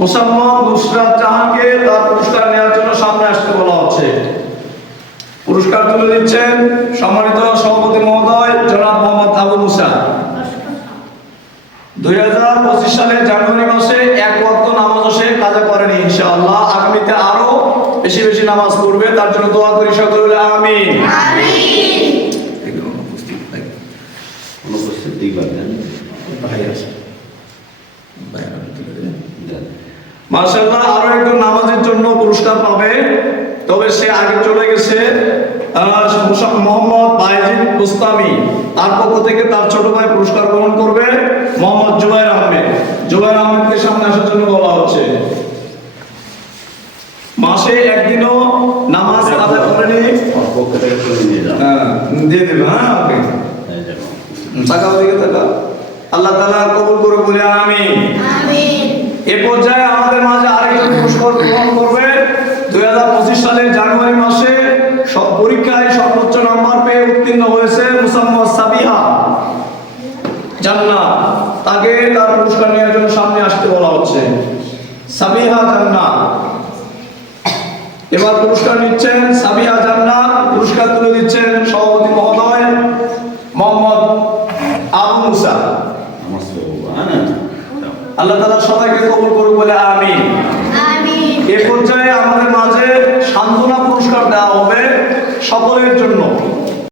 মোসাম্মদ নুসরাত জাহানকে তার পুরস্কার নেওয়ার জন্য সামনে আসতে বলা হচ্ছে। পুরস্কার তুলে দিচ্ছেন সম্মানিত সভাপতি মহোদয় জনাব মোহাম্মদ আবু মুসা। 2025 সালের জানুয়ারি মাসে এক ওয়াক্ত নামাজও সে কাজা করেনি, ইনশাআল্লাহ আগামীতে আরো বেশি বেশি নামাজ পড়বে, তার জন্য দোয়া করি সকলে বলে আমিন। মাশাআল্লাহ আরো একজন নামাজের জন্য পুরস্কার পাবে, তবে সে আগে চলে গেছে। মোহাম্মদ বাইজিদ মুস্তামি, তার পক্ষ থেকে তার ছোট ভাই পুরস্কার গ্রহণ করবে মোহাম্মদ জুবাইর আহমেদ। জুবাইর আহমেদকে সামনে আসার জন্য বলা হচ্ছে। মাসে একদিনও নামাজ আদায় করেনি, দিয়ে দেবে। হ্যাঁ ওকে, তাকাও দিকে তাকাও। আল্লাহ তাআলা কবুল করে বলে আমিন। এ পর্যায়ে আমাদের মাঝে আরেকজন পুরস্কার গ্রহণ করবে। 2025 সালের জানুয়ারি মাসে সব পরীক্ষায় সর্বোচ্চ নাম্বার পেয়ে উত্তীর্ণ হয়েছে মুসাম্মদ সাবিহা জান্নাত, তাকে তার পুরস্কার নেওয়ার জন্য সামনে আসতে বলা হচ্ছে। সাবিহা জান্নাত এবার পুরস্কার নিচ্ছেন। সাবিহা জান্নাত পুরস্কার তুলে দিচ্ছেন সভাপতি মহোদয় মোহাম্মদ আবু মুসা। আল্লাহ তাআলা সবাইকে কবুল করুক বলে আমিন। এ পর্যায়ে আমাদের মাঝে সান্ত্বনা পুরস্কার দেওয়া হবে সকলের জন্য।